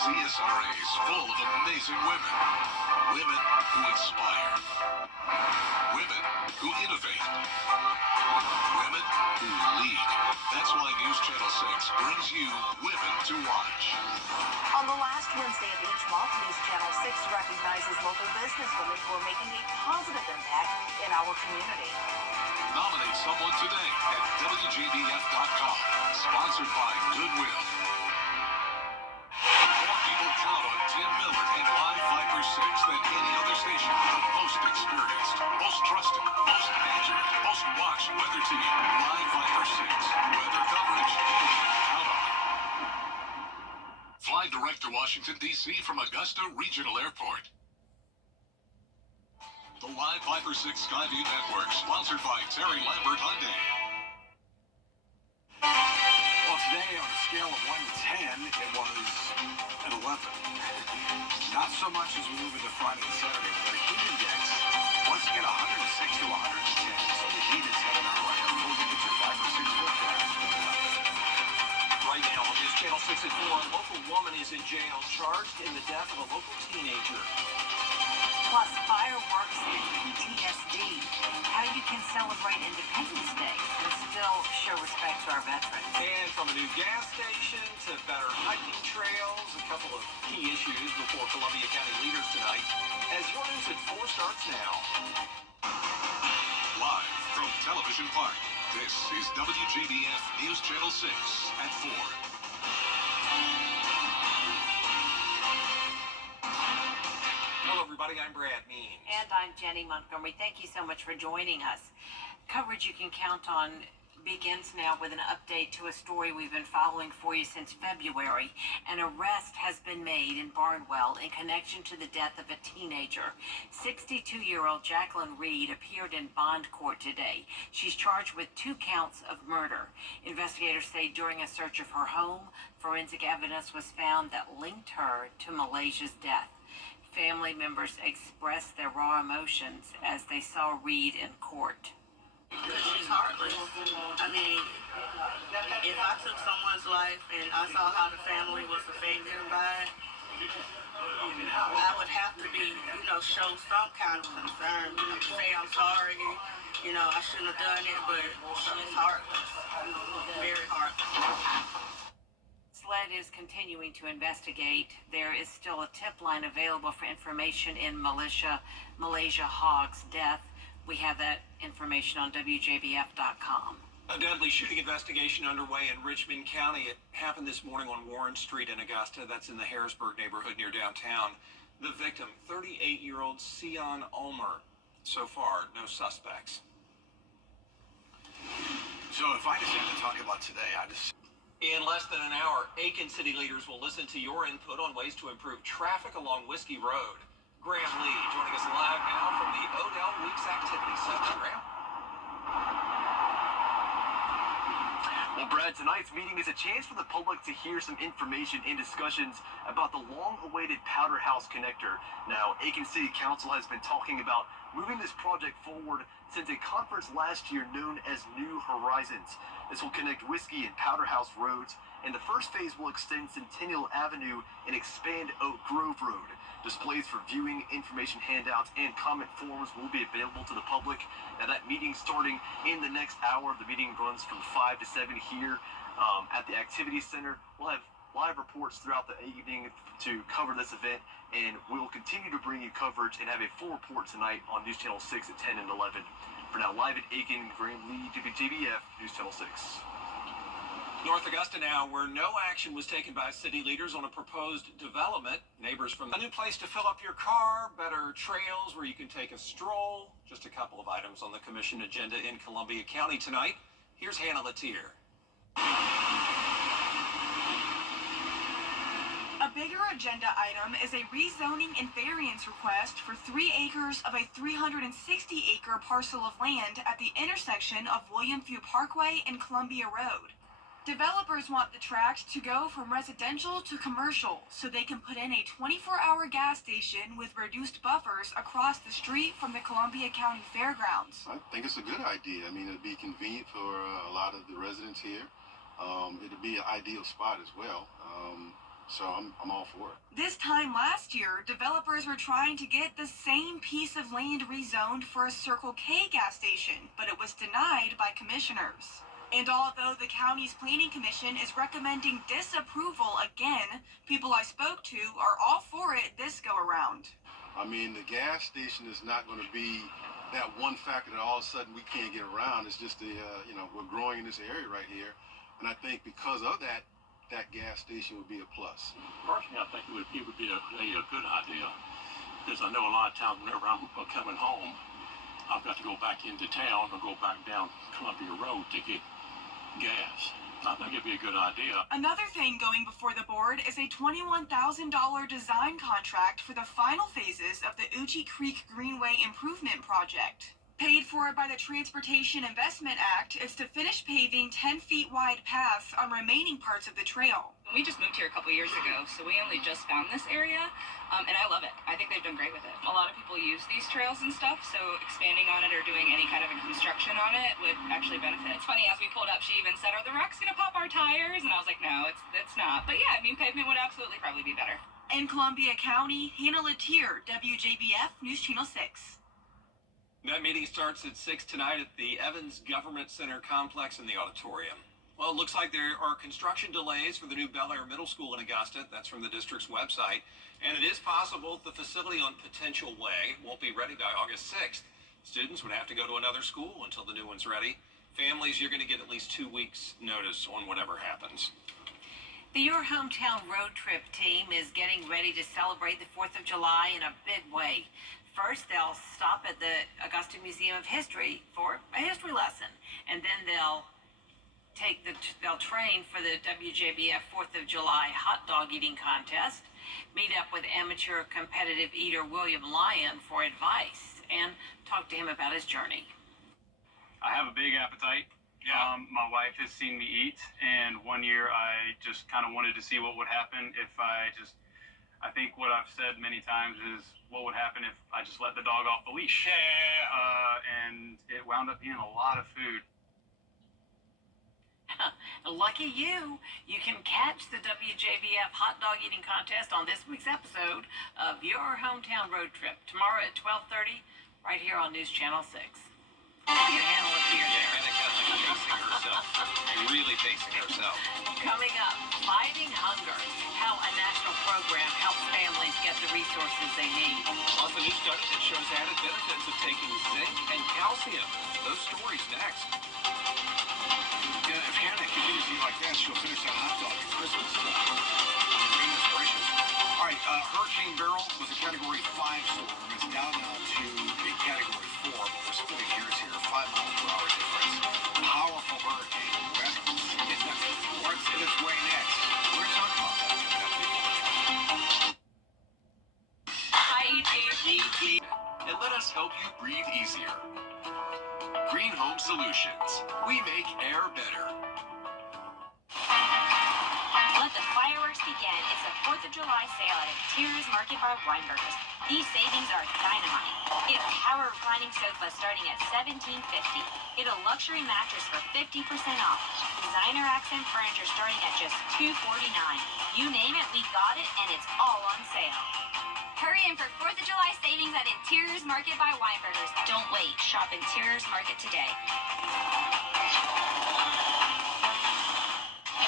CSRA is full of amazing women. Women who inspire. Women who innovate. Women who lead. That's why News Channel 6 brings you Women to Watch. On the last Wednesday of each month, News Channel 6 recognizes local businesswomen who are making a positive impact in our community. Nominate someone today at WJBF.com. Sponsored by Goodwill. More people count on Tim Miller and Live Viper 6 than any other station. The most experienced, most trusted, most accurate, most watched weather team. Live Viper 6. Weather coverage you can count on. Fly direct to Washington, D.C. from Augusta Regional Airport. The Live Viper 6 Skyview Network, sponsored by Terry Lambert Hyundai. Well, today on a scale of 1 to 10, it was an 11. Not so much as we move into Friday and Saturday, but the heat index, once again, 106 to 110. So the heat is heading our way. Our full temperature, Viper 6 forecast. Right now on News Channel 6 at 4, a local woman is in jail charged in the death of a local teenager. Plus, fireworks and PTSD. How you can celebrate Independence Day and still show respect to our veterans. And from a new gas station to better hiking trails, a couple of key issues before Columbia County leaders tonight. As your news at 4 starts now. Live from Television Park, this is WJBF News Channel 6 at 4. Hello, everybody. I'm Brad Means. And I'm Jenny Montgomery. Thank you so much for joining us. Coverage you can count on begins now with an update to a story we've been following for you since February. An arrest has been made in Barnwell in connection to the death of a teenager. 62-year-old Jacqueline Reed appeared in bond court today. She's charged with 2 counts of murder. Investigators say during a search of her home, forensic evidence was found that linked her to Malaysia's death. Family members expressed their raw emotions as they saw Reed in court. She's heartless. I mean, if I took someone's life and I saw how the family was affected by it, I would have to be, show some kind of concern. Say I'm sorry, I shouldn't have done it, but she's heartless. Very heartless. SLED is continuing to investigate. There is still a tip line available for information in Malaysia Hogg's death. We have that information on WJBF.com. A deadly shooting investigation underway in Richmond County. It happened this morning on Warren Street in Augusta. That's in the Harrisburg neighborhood near downtown. The victim, 38-year-old Sion Ulmer. So far, no suspects. So if I just had to talk about today, In less than an hour, Aiken city leaders will listen to your input on ways to improve traffic along Whiskey Road. Graham Lee joining us live now from the Odell Weeks Activity Center. Graham? Well, Brad, tonight's meeting is a chance for the public to hear some information and discussions about the long-awaited Powder House connector. Now, Aiken City Council has been talking about moving this project forward since a conference last year known as New Horizons. This will connect Whiskey and Powder House roads, and the first phase will extend Centennial Avenue and expand Oak Grove Road. Displays for viewing, information handouts, and comment forms will be available to the public. Now, that meeting starting in the next hour. The meeting runs from 5 to 7 here at the Activity Center. We'll have live reports throughout the evening to cover this event, and we'll continue to bring you coverage and have a full report tonight on News Channel 6 at 10 and 11. For now, live at Aiken, Graham Lee, WJBF, News Channel 6. North Augusta now, where no action was taken by city leaders on a proposed development. Neighbors from a new place to fill up your car, better trails where you can take a stroll. Just a couple of items on the commission agenda in Columbia County tonight. Here's Hannah Latier. A bigger agenda item is a rezoning and variance request for 3 acres of a 360-acre parcel of land at the intersection of William Few Parkway and Columbia Road. Developers want the tract to go from residential to commercial so they can put in a 24-hour gas station with reduced buffers across the street from the Columbia County Fairgrounds. I think it's a good idea. I mean, it'd be convenient for a lot of the residents here. It'd be an ideal spot as well. So I'm all for it. This time last year, developers were trying to get the same piece of land rezoned for a Circle K gas station, but it was denied by commissioners. And although the county's planning commission is recommending disapproval again, people I spoke to are all for it this go around. I mean, the gas station is not going to be that one factor that all of a sudden we can't get around. It's just we're growing in this area right here, and I think because of that, that gas station would be a plus. Personally, I think it would be a good idea, because I know a lot of times whenever I'm coming home, I've got to go back into town or go back down Columbia Road to get gas. I think it'd be a good idea. Another thing going before the board is a $21,000 design contract for the final phases of the Uchi Creek Greenway Improvement Project. Paid for by the Transportation Investment Act, is to finish paving 10 feet wide paths on remaining parts of the trail. We just moved here a couple years ago, so we only just found this area, and I love it. I think they've done great with it. A lot of people use these trails and stuff, so expanding on it or doing any kind of a construction on it would actually benefit. It's funny, as we pulled up, she even said, "Are the rocks gonna pop our tires?" And I was like, "No, it's not." But yeah, I mean, pavement would absolutely probably be better. In Columbia County, Hannah Latier, WJBF News Channel 6. That meeting starts at 6 tonight at the Evans Government Center complex in the auditorium. Well, it looks like there are construction delays for the new Bel Air Middle School in Augusta. That's from the district's website. And it is possible the facility on Potential Way won't be ready by August 6th. Students would have to go to another school until the new one's ready. Families, you're going to get at least 2 weeks notice on whatever happens. The Your Hometown Road Trip team is getting ready to celebrate the 4th of July in a big way. First, they'll stop at the Augusta Museum of History for a history lesson, and then they'll train for the WJBF 4th of July hot dog eating contest, meet up with amateur competitive eater William Lyon for advice, and talk to him about his journey. I have a big appetite. Yeah. My wife has seen me eat, and one year I just kind of wanted to see what would happen if I think what I've said many times is what would happen if I just let the dog off the leash. And it wound up being a lot of food. Lucky you. You can catch the WJBF hot dog eating contest on this week's episode of Your Hometown Road Trip tomorrow at 12:30 right here on News Channel 6. Look at Hannah Latier there. Hannah got to pacing herself. Really pacing herself. Coming up, Fighting Hunger, how a national program helps families get the resources they need. Plus, a new study that shows added benefits of taking zinc and calcium. Those stories next. If Hannah continues to eat like that, she'll finish that hot dog at Christmas. Goodness gracious. All right, Hurricane Beryl was a Category 5 storm. It's down now to a Category 4, but we're splitting hairs here. 5-mile-per-hour difference. Powerful hurricane. What's in its way next? We're going to talk about that. Hi, ET. And let us help you breathe easier. Green Home Solutions. We make air better. Let the fireworks begin. It's the 4th of July sale at Interiors Market by Weinbergers. These savings are dynamite. Get a power reclining sofa starting at $17.50. Get a luxury mattress for 50% off. Designer accent furniture starting at just $249. You name it, we got it, and it's all on sale. Hurry in for 4th of July savings at Interiors Market by Weinbergers. Don't wait. Shop Interiors Market today.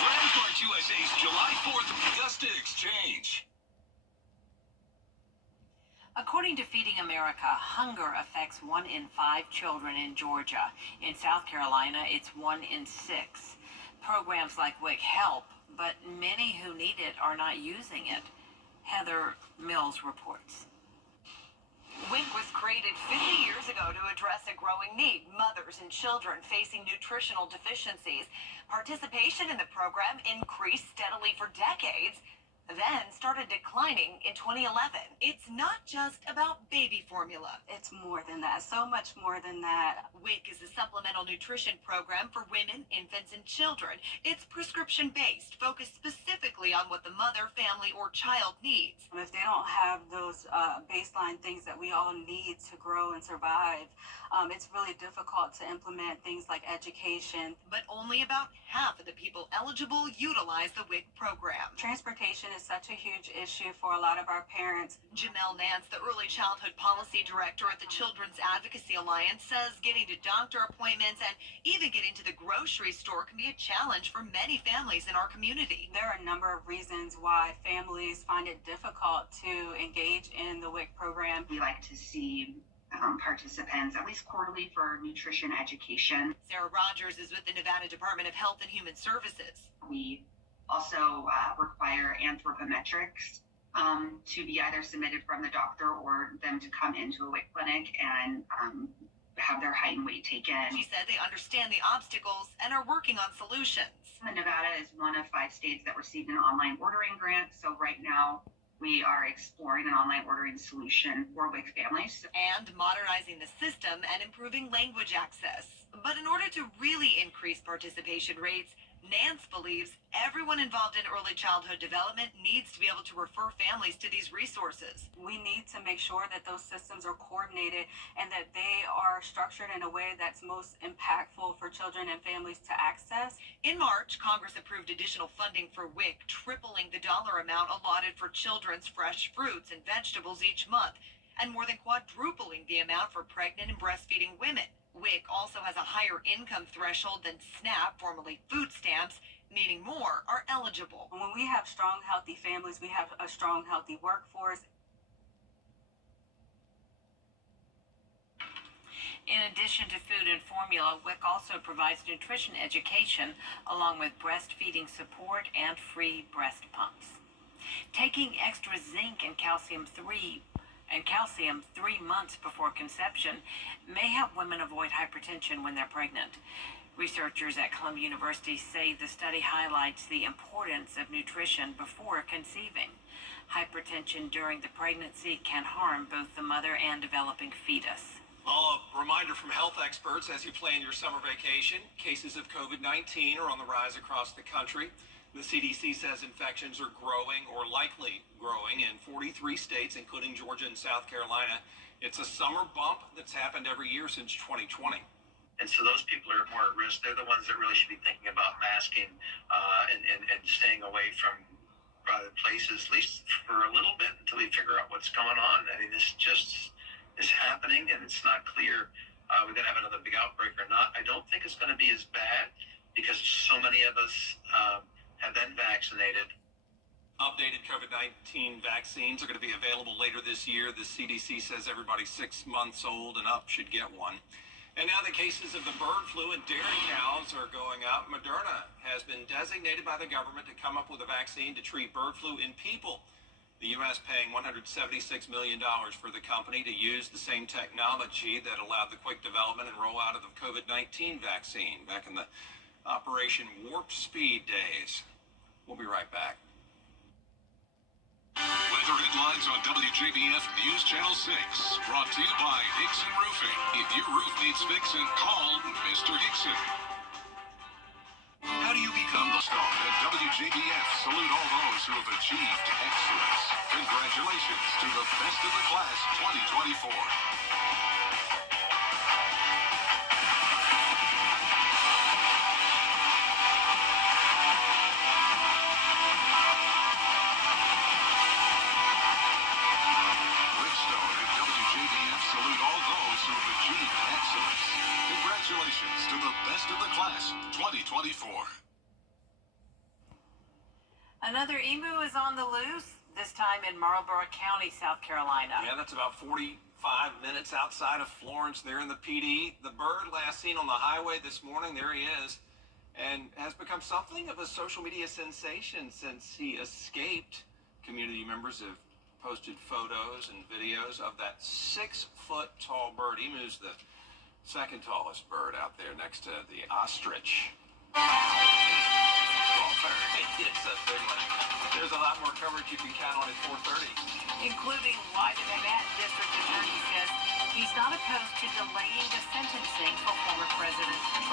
Brandpark USA's July 4th Augusta Exchange. According to Feeding America, hunger affects 1 in 5 children in Georgia. In South Carolina, it's 1 in 6. Programs like WIC help, but many who need it are not using it. Heather Mills reports. WIC was created 50 years ago to address a growing need, mothers and children facing nutritional deficiencies. Participation in the program increased steadily for decades, then started declining in 2011. It's not just about baby formula. It's more than that, so much more than that. WIC is a supplemental nutrition program for women, infants, and children. It's prescription-based, focused specifically on what the mother, family, or child needs. If they don't have those baseline things that we all need to grow and survive, it's really difficult to implement things like education. But only about half of the people eligible utilize the WIC program. Transportation is is such a huge issue for a lot of our parents. Jamel Nance, the Early Childhood Policy Director at the Children's Advocacy Alliance, says getting to doctor appointments and even getting to the grocery store can be a challenge for many families in our community. There are a number of reasons why families find it difficult to engage in the WIC program. We like to see participants at least quarterly for nutrition education. Sarah Rogers is with the Nevada Department of Health and Human Services. We also require anthropometrics to be either submitted from the doctor or them to come into a WIC clinic and have their height and weight taken. She said they understand the obstacles and are working on solutions. Nevada is one of 5 states that received an online ordering grant, so right now we are exploring an online ordering solution for WIC families. And modernizing the system and improving language access. But in order to really increase participation rates, Nance believes everyone involved in early childhood development needs to be able to refer families to these resources. We need to make sure that those systems are coordinated and that they are structured in a way that's most impactful for children and families to access. In March, Congress approved additional funding for WIC, tripling the dollar amount allotted for children's fresh fruits and vegetables each month, and more than quadrupling the amount for pregnant and breastfeeding women. WIC also has a higher income threshold than SNAP, formerly food stamps, meaning more are eligible. When we have strong, healthy families, we have a strong, healthy workforce. In addition to food and formula, WIC also provides nutrition education along with breastfeeding support and free breast pumps. Taking extra zinc and calcium 3 months before conception may help women avoid hypertension when they're pregnant. Researchers at Columbia University say the study highlights the importance of nutrition before conceiving. Hypertension during the pregnancy can harm both the mother and developing fetus. Well, a reminder from health experts as you plan your summer vacation, cases of COVID-19 are on the rise across the country. The CDC says infections are growing or likely growing in 43 states, including Georgia and South Carolina. It's a summer bump that's happened every year since 2020. And so those people are more at risk. They're the ones that really should be thinking about masking and staying away from private places, at least for a little bit until we figure out what's going on. I mean, this just is happening and it's not clear we're going to have another big outbreak or not. I don't think it's going to be as bad because so many of us have been vaccinated. Updated COVID-19 vaccines are going to be available later this year. The CDC says everybody 6 months old and up should get one. And now the cases of the bird flu in dairy cows are going up. Moderna has been designated by the government to come up with a vaccine to treat bird flu in people. The U.S. paying $176 million for the company to use the same technology that allowed the quick development and rollout of the COVID-19 vaccine back in the Operation Warp Speed days. We'll be right back. Weather headlines on WJBF News Channel 6. Brought to you by Hickson Roofing. If your roof needs fixing, call Mr. Hickson. How do you become the star at WJBF? Salute all those who have achieved excellence. Congratulations to the best of the class 2024. Congratulations to the best of the class 2024. Another emu is on the loose, this time in Marlborough County, South Carolina. Yeah, that's about 45 minutes outside of Florence there in the PD. The bird last seen on the highway this morning, there he is, and has become something of a social media sensation since he escaped. Community members have posted photos and videos of that 6-foot-tall bird. Emu's the second tallest bird out there next to the ostrich. It's a big one. There's a lot more coverage you can count on at 4:30. Including why the Manhattan District Attorney says he's not opposed to delaying the sentencing for former President Trump.